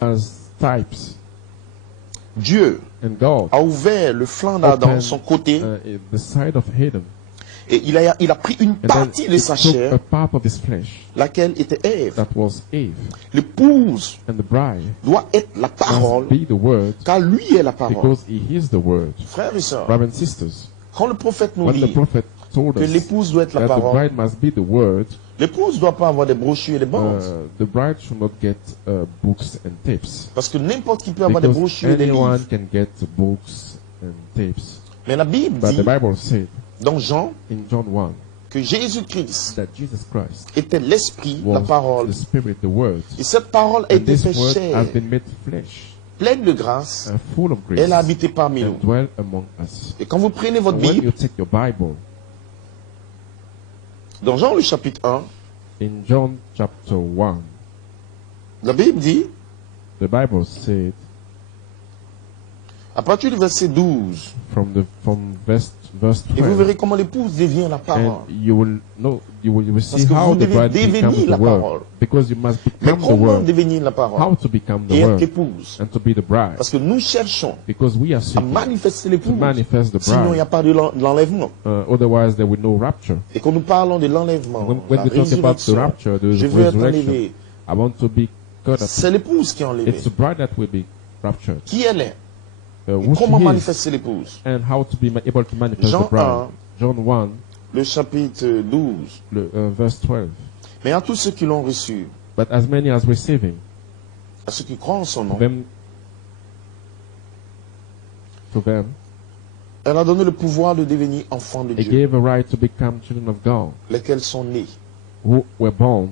as types. Dieu And God a ouvert le flanc d'Adam, opened son côté, the side of Adam. et il a pris une And then partie de he sa took a chair, part of his flesh laquelle était Ève. that was Eve. L'épouse And the bride doit être la parole, must be the word car lui est la parole. because he is the word. Frères et sœurs, Brothers and sisters, quand le prophète nous when the dit prophet told que us l'épouse doit être la that the parole, bride must be the word, l'épouse ne doit pas avoir des brochures et des bandes. the bride should not get books and tapes. Parce que n'importe qui peut avoir des Because brochures et des anyone livres. can get books and tapes. Mais la Bible But dit, the Bible said dans Jean, in John 1 que Jésus-Christ that Jesus Christ était l'Esprit, la was parole. the Spirit, the Word. Et cette parole a And été this faite Word chair, has been made flesh pleine de grâce. and full of grace Elle a habité parmi and nous. dwell among us. Et quand vous prenez votre And when you Bible, take your Bible, dans Jean le chapitre 1, in John chapter 1, la Bible dit, the Bible said à partir du verset 12, from verse et vous 12, verrez comment l'épouse devient la parole. and you will see que how vous the devez bride devenir becomes la the word, parole. because you must Mais become the comment word. devenir la How parole to become the et être word l'épouse? and to be the bride, Parce que nous cherchons because we are à seeking manifester to l'épouse. manifest the Sinon, il n'y a bride. pas de l'enlèvement. Otherwise, there will no rapture. Et quand nous parlons de l'enlèvement, When la we talk about the résurrection, rapture, the je veux être resurrection, enlevé. I want to be caught up. C'est l'épouse qui est enlevée. It's the bride that will be raptured. Qui elle est? Who she Comment is manifester l'épouse? and how to be able to manifest Jean the bride. 1, John 1, le chapitre 12. verse 12. Mais à tous ceux qui l'ont reçu, But as many as receive him, à ceux qui croient en son nom, to them, elle a donné le pouvoir de devenir enfants de he Dieu, gave a right to become children of God, lesquels sont nés. who were born.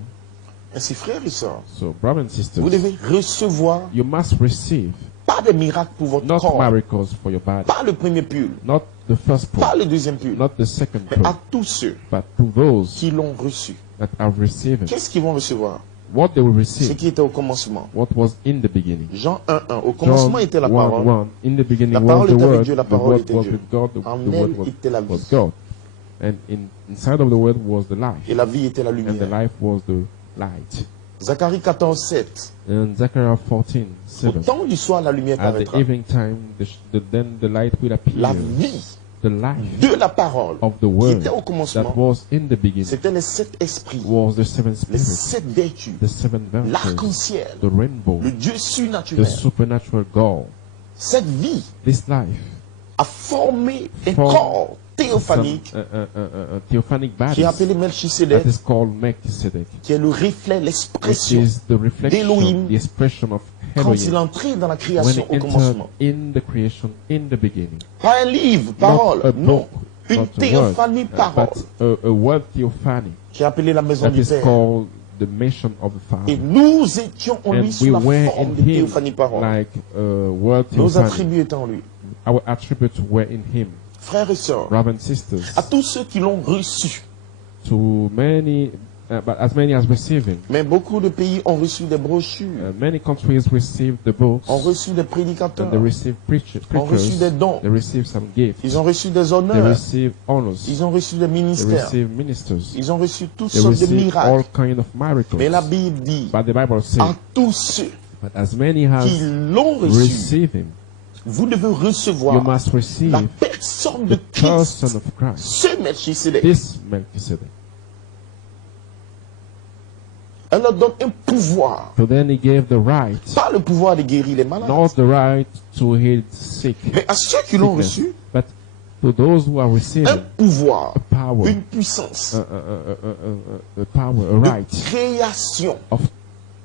Ainsi, frères et sœurs, So, brothers and vous sisters, devez recevoir you must receive pas des miracles pour votre not corps, miracles for your body, pas le premier pull, not the first pas pull, le deuxième pull, not the second mais pull, à tous ceux but to those qui l'ont reçu. that have received him. Qu'est-ce qu'ils vont recevoir? What they will Ce receive, qui était au commencement. what was in the beginning. Jean 1:1. Au commencement était la parole. 1:1. In the beginning La was parole the était avec word. Dieu, la The parole word était was Dieu. with God. The En word elle était la was vie. God. And inside of the word was the life. Et la vie était la And the lumière. life was the light. Zacharie 14:7. And Zechariah 14:7. Au temps du soir, la lumière At the paraîtra. evening time, then the light will appear. La vie The life de la parole of the qui word était au that commencement, was in the beginning c'était les 7 esprits, was the seven les spirits, 7 vertus, the seven virtues, l'arc-en-ciel, the rainbow, le Dieu the surnaturel. supernatural God. Cette vie This life, a formé un Forme corps théophanique a theophanic qui est body appelé that Melchisedec, is called Melchizedek, qui est le reflet, which l'expression is the reflection, d'Elohim the expression of quand il Elohim entrait dans la when création it au entered commencement. in the creation in the beginning. Pas un livre, parole, Not a non. book, Une not a word, théophanie parole but a word theophany qui est appelée la maison that du is Père. called the mission of the Et Father. nous étions en lui And sous we la were forme in de him théophanie parole. like word Nos theophany. attributs étaient en lui. Our attributes were in him. Frères et sœurs, Brothers and sisters, à tous ceux qui l'ont reçu, to many, but as many as receive him. mais beaucoup de pays ont reçu des brochures, Many countries receive the books, ont reçu des and prédicateurs, they receive ont reçu preachers, des dons, they receive some gifts, ils ont reçu des they honneurs, receive honors, ils ont reçu des they ministères, receive ministers, ils ont reçu toutes they sortes de receive all miracles. kind of miracles. Mais la Bible dit But the Bible says, à tous ceux but as many as qui l'ont reçu, receive him, vous devez you recevoir must receive la personne de the Christ, person of Christ, ce Melchisedec. this Melchizedek. Elle leur donne un pouvoir, So then he gave the right, pas le pouvoir de guérir les malades, not the right to heal the sick, mais à ceux qui l'ont sickness, reçu, but to those who are un receiving pouvoir, a power, une puissance a power, a right de création, of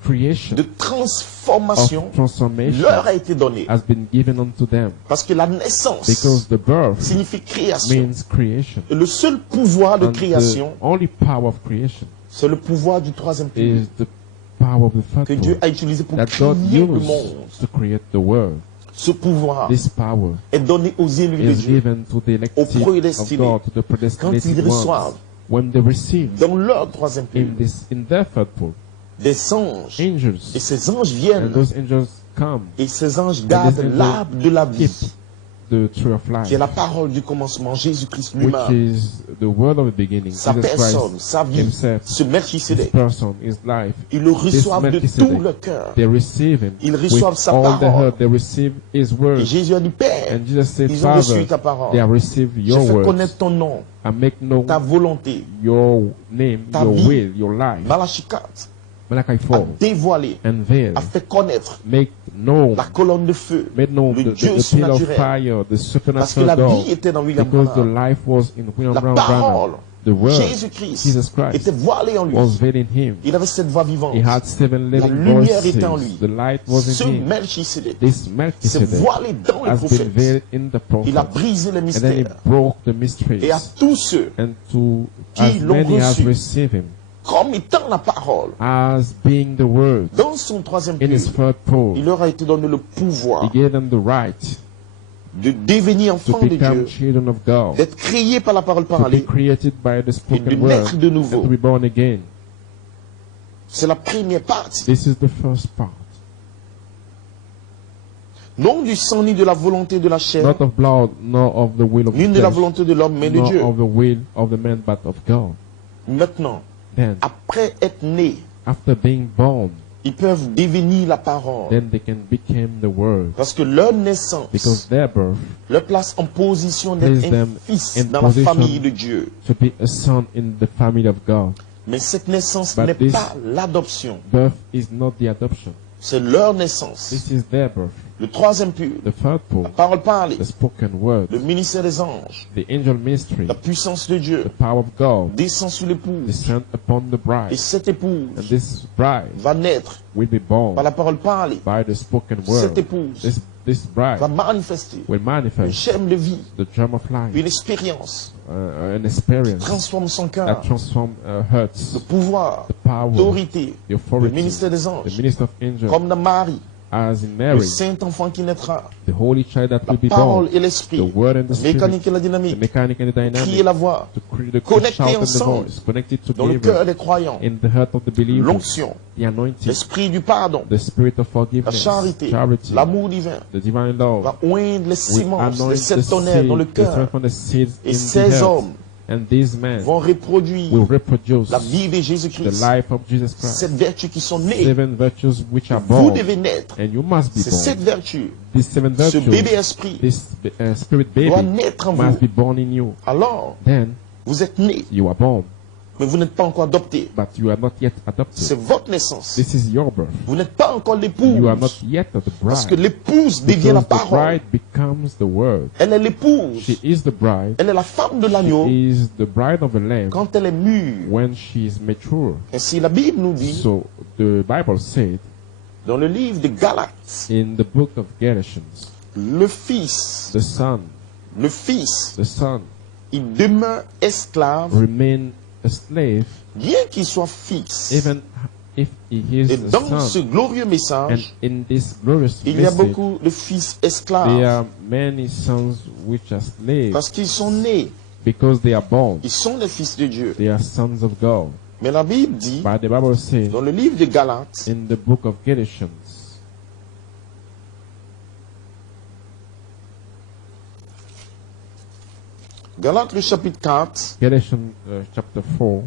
creation, de transformation of transformation leur a été donnée. has been given unto them, Parce que la naissance because the birth signifie création. means creation. Et le seul pouvoir de And the création, only power of creation c'est le pouvoir du troisième pilier is the power of the que third Dieu one a utilisé pour that God créer le used monde. to create the world. Ce pouvoir This power est donné aux élus de is Dieu given to the elected of prédestinés. God, to the quand predestinated ils ones, reçoivent when they receive dans leur troisième pilier in their third pool, des anges. Et angels, ces anges and viennent those angels come, et ces anges these gardent angels l'arbre de la keep vie. the tree of life, qui est la parole du commencement, Jésus-Christ which lui-même, is the word of the beginning, sa Jesus personne, Christ sa vie, himself, ce his Melchisédek, person, his life. ils le reçoivent de Melchizedek, tout leur cœur. They receive him Ils with reçoivent sa all their parole. heart. They receive his Et word. Jésus a dit, Père, And Jesus said, ils ont reçu Father, ta parole. they have received J'ai your fait word. connaître ton nom, And make known ta volonté. your name, ta your vie. will, your life. Malachi 4 Malachi a 4. dévoilé, Unveil, a fait connaître make known, la colonne de feu, made known le the Dieu pillar of surnaturel. fire, the Parce que supernatural la God. vie était dans William Because the Branham. life was in William La Brown parole, Branham. The word, Jésus-Christ, Jesus Christ, était voilée en lui. was veiled in him. Il avait cette voix vivante. He had seven La living lumière était en voices. lui. The light was Ce in him. Melchisédek This s'est Melchizedek voilé dans les has been prophètes. veiled in the Il a prophet. brisé les And then he mystères. broke the Et à mysteries. tous ceux, And to qui as l'ont many as reçu. receive him, comme étant la parole, as being the word, dans son troisième in his pilier, third pole, il leur a été donné le he pouvoir gave them the right de devenir to enfants de become Dieu, children of God, d'être créés par la parole to be parlée. created by the de spoken naître word, de and nouveau. to be born again. C'est la première partie. This is the first part. Non du sang ni de la volonté de la chair, Not of blood, nor of the will of ni the de la flesh, volonté de l'homme, mais de nor Dieu. of the will of the man, but of God. Maintenant, Then, après être nés, after being born, ils peuvent devenir la parole. then they can become the word. Parce que leur naissance Because their birth leur place en position Place d'être un them fils in dans la position famille de Dieu. to be a son in the family of God. Mais cette naissance But n'est this- pas l'adoption. Birth is not the adoption. C'est leur naissance. This is their birth. Le troisième pur, The third pole, la parole parlée, the spoken word, le ministère des anges, the angel ministry, la puissance de Dieu the power of God, descend sur l'épouse. descend upon the Et bride. cette And épouse this bride va naître will be born par la parole parlée. by the spoken Cette word. épouse This va bride manifester will une manifest chaîne de vie, the germ of life, une expérience, an experience transforme son that cœur, transforms le hearts, pouvoir, the power, l'autorité, the le authority, ministère des the anges, minister of angels, comme dans Marie, as in le Mary, saint enfant qui naîtra, the holy child that la will be parole born, et the l'esprit, word and the la spirit, mécanique et la the dynamique, mechanic and the crier dynamic, la voix, to create the connectés shout and the ensemble voice, connected dans le together cœur des croyants, in the heart of the believer, l'onction, the anointing, l'esprit du pardon, the spirit of la forgiveness, charité, charity, l'amour divin, the divine love, va oindre les will semences, anoint les the sept tonnerres dans le seed, the cœur. strength of the seeds Et in ces the heart. hommes And these men vont reproduire will reproduce la vie de the Jésus-Christ. life of Jesus Christ. Cette vertu qui sont nées, Seven virtues which are vous born, devez naître. and you must be C'est cette born. vertu, These seven ce bébé virtues, esprit this spirit doit baby naître en vous. must be born in you. Alors, Then vous êtes né, you are born, mais vous n'êtes pas encore adopté. but you are not yet C'est adopted. votre naissance. This is your birth. Vous n'êtes pas encore You are not l'épouse. yet the Parce que bride. l'épouse devient la Because the parole. bride becomes the word. Elle est l'épouse. She is the bride. Elle est la femme de l'agneau She is the bride of the Lamb quand elle est mûre. when she is mature. Ainsi, la Bible nous dit, So the Bible said dans le livre de Galates, in the book of Galatians, le Fils, the son, il demeure esclave, remain a slave bien qu'il soit fixe. even if he is Et a dans ce son. glorieux And message, in this glorious il y a message, beaucoup de fils there esclaves are many sons which are slaves parce qu'ils sont nés, because they are born. ils sont les fils de Dieu. They are sons of God. Mais la Bible dit, But the Bible says dans le livre de Galates, in the book of Galatians, Galates le chapitre 4, Galatians chapter 4,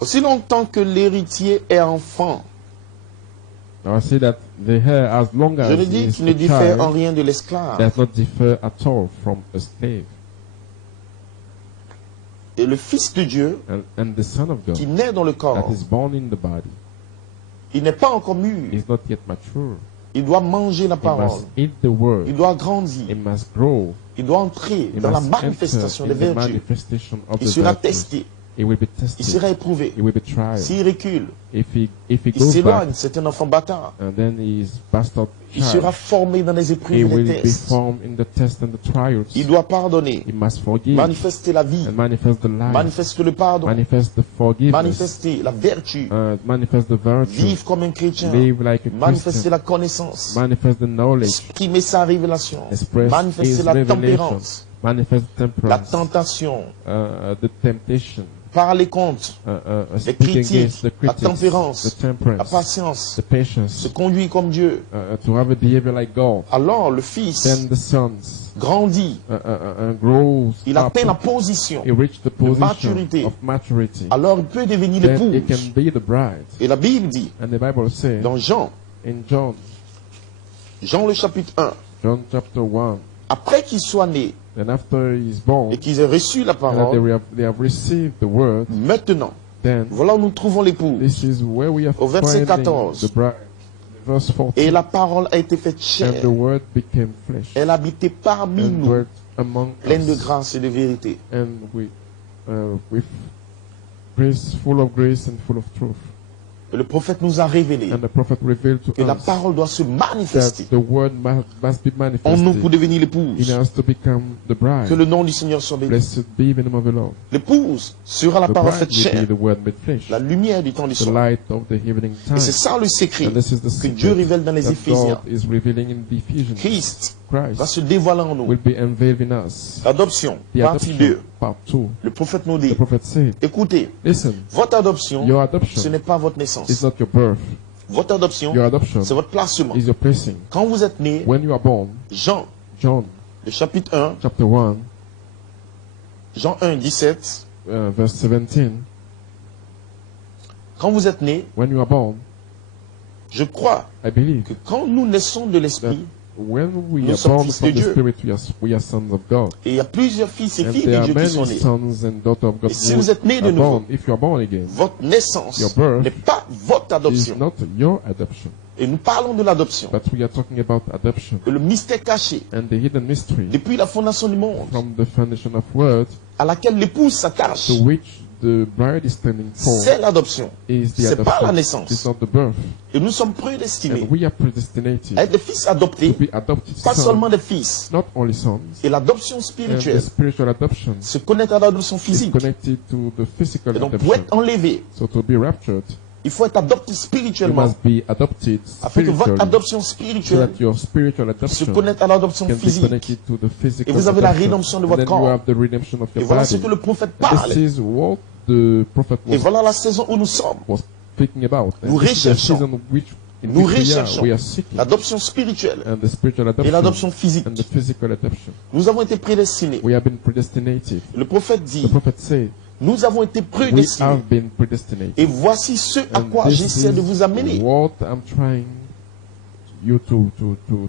aussi longtemps que l'héritier est enfant, I say that the heir, as long je as le he dis is qu'il ne a diffère en child, rien de l'esclave. does not differ at all from a slave. Et le fils de Dieu, And the son of qui God naît dans le that corps, is born in the body il n'est pas encore mûr. is not yet mature. Il doit manger la He parole. must eat the word. Il doit He grandir. must grow. Il doit entrer He dans la must manifestation enter des in the vertus. manifestation of Il the sera virtues. testé. He will be Il tested. sera éprouvé. He will be tried. S'il recule, If he il goes back s'éloigne. C'est un enfant bâtard. and then he is bastard Il sera child, formé dans les he épreuves et will les be tests. formed in the test and the trials. Il doit pardonner. He must forgive Manifester la vie. and manifest the life, Manifester le pardon. manifest the forgiveness, Manifester la vertu. manifest the virtue, Vivre comme un chrétien. live like a Manifester Christian, la connaissance. manifest the knowledge, Exprimer sa révélation. express Manifester his la revelation, tempérance. manifest La temperance, tentation. the temptation, parler contre, speak critiques, against the la critics, tempérance, the la temperance, patience, the patience, se conduit comme Dieu, to have a behavior like God. alors le Fils Then the sons grandit, grows il up, atteint la position, he reached the position maturité. of maturity. alors il peut devenir Then he l'épouse. can be the bride. Et la Bible dit, And the Bible says dans Jean in John le chapitre 1, John chapter 1, après qu'il soit né then after he's born, et qu'ils aient reçu la and that parole, they have received the word, maintenant, then voilà où nous trouvons l'épouse. this is where we are Au verset finding 14. the bride. Verse 14. Et la parole a été faite And chair. the word became flesh Elle habitait parmi and nous, dwelt among pleine de us, grâce et de vérité. and with grace, full of grace and full of truth. Et le prophète nous a révélé And the prophet revealed to que la us parole doit se manifester that the word must be en nous pour manifested devenir in l'épouse. us to become the bride. Que le nom du Seigneur soit béni. Blessed be the name of the Lord. L'épouse sera la The parole bride faite will be chair, the word made flesh, la lumière du temps du the soir. light of the evening time. Et c'est ça le secret And this is the que Dieu secret révèle dans les that Éphésiens. God is revealing in the Ephesians. Christ va Christ se dévoiler en nous. will be unveiled in us. Adoption, The partie 2. adoption, part 2. Le prophète nous The dit, prophet said, écoutez, listen, votre adoption, your ce adoption n'est pas votre is naissance. not your birth. Votre adoption, Your adoption c'est votre placement. is your placing. Quand vous êtes né, When you are born, Jean, John le chapitre 1, chapter 1, Jean 1, 17, verse 17, quand vous êtes né, when you are born, je crois I believe que quand nous naissons de that l'Esprit, when we Nous are sommes born fils from de the Dieu. Spirit, we are sons of God. et il y a plusieurs fils et And filles there de are Dieu qui sont many nés, sons and daughters of God Et si who vous êtes nés de are nouveau, born. If you are born again, votre naissance Your birth n'est pas votre is adoption. not your adoption, Et nous parlons de l'adoption, but we are talking about adoption le mystère caché and the hidden mystery depuis la fondation du monde, from the foundation of words à laquelle l'épouse s'attache. to which the bride is standing for C'est l'adoption. is the C'est pas la adoption. naissance. It's not the birth. Et nous sommes And prédestinés we are predestinated à être des fils to adoptés, be adopted pas sons, seulement des fils. not only sons. Et l'adoption And the spirituelle spiritual adoption se connecte à l'adoption is physique. connected to the physical Et donc, pour adoption. être enlevé, So to be raptured, il faut être adopté you spirituellement, must be adopted afin que votre spiritually, adoption so spirituelle that your spiritual se adoption connecte à l'adoption can be physique. connected to the physical Et vous avez la adoption. rédemption de And votre then you corps. have the redemption of Et your voilà ce body. que le prophète And parle. this is what the prophet Et was, voilà la saison où nous sommes. was speaking about. And Nous this is the recherchons. season in Nous which recherchons we are seeking. l'adoption spirituelle And the spiritual et adoption l'adoption physique. and the physical adoption. Nous avons été prédestinés. We have been predestinated. Le prophète The dit, prophet said, nous avons été we prédestinés. have been predestinated. Et voici ce à And quoi this j'essaie de is vous amener. what I'm trying you to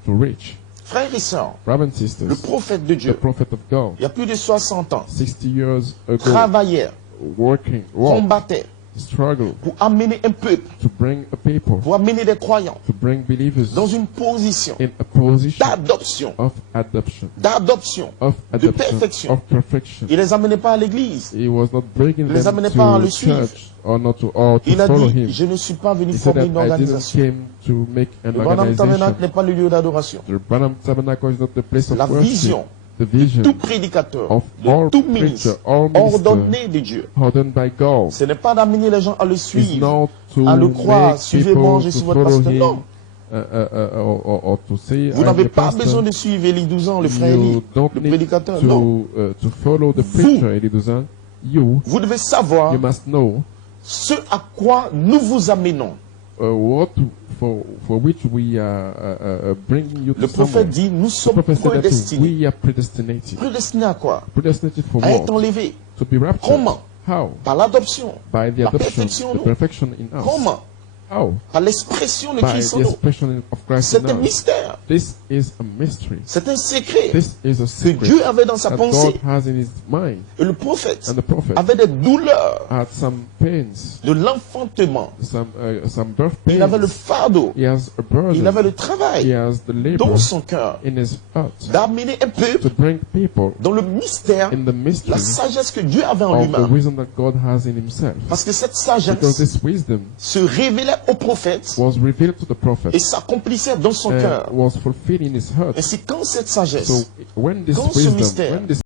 reach. Frères et sœurs, Brothers and le sisters, prophète de the Dieu, prophet of God, il y a plus de 60 ans, 60 years ago, travaillait, walked, combattait struggled pour amener un peuple, to bring a people, pour amener des croyants to bring believers dans une position in a position d'adoption, of adoption, de perfection. of perfection. Il les amenait pas à l'église. He was not bringing Les them amenait pas à le to suivre. church or to Il a follow dit, him. je ne suis pas venu He said former that une I didn't organisation. came to make an Le Branham Tabernacle organization. n'est pas le lieu d'adoration. The Branham Tabernacle is not the place of La worship. vision The vision Tout prédicateur, of de all tout preacher, ministre, all minister, ordonné de Dieu, ordained by God, ce n'est pas d'amener les gens à le is suivre, not to à le croire, make suivez-moi, people je to suis votre follow pasteur. him, Non. or to say, Vous I'm n'avez the pas pastor. besoin de suivre Élie 12 ans, le frère Élie, You don't le need prédicateur. Non. to follow the preacher, Elie Douzan. You Vous devez savoir you must know ce à quoi nous vous amenons. for which we are bringing you to Le prophète somewhere. dit, nous The sommes prophet said that prédestinés. we are predestinated. Prédestinés à quoi? Predestinated for À être what? enlevés. To be raptured. Comment? How? Par l'adoption. By the La adoption, perfection en the nous. perfection in us. Comment? How? Par l'expression de By Christ en the nous. expression of Christ C'est in un us. mystère. This is a mystery. C'est un secret This is a que secret Dieu avait dans sa that God pensée. has in His mind. Et le prophète And the prophet avait des douleurs had some pains, de l'enfantement. some birth Il avait le pains. fardeau. He has a Il avait burden. le He travail has the labor dans son cœur in his heart d'amener un to peuple bring people dans le mystère, in the mystery la sagesse que Dieu avait en of the lui-même. wisdom that God has in Himself. Parce que cette Because sagesse this wisdom se révélait au prophète was revealed to the prophet et s'accomplissait dans son and cœur. was fulfilled in his heart. Et c'est quand cette sagesse, So when this quand ce wisdom, mystère when this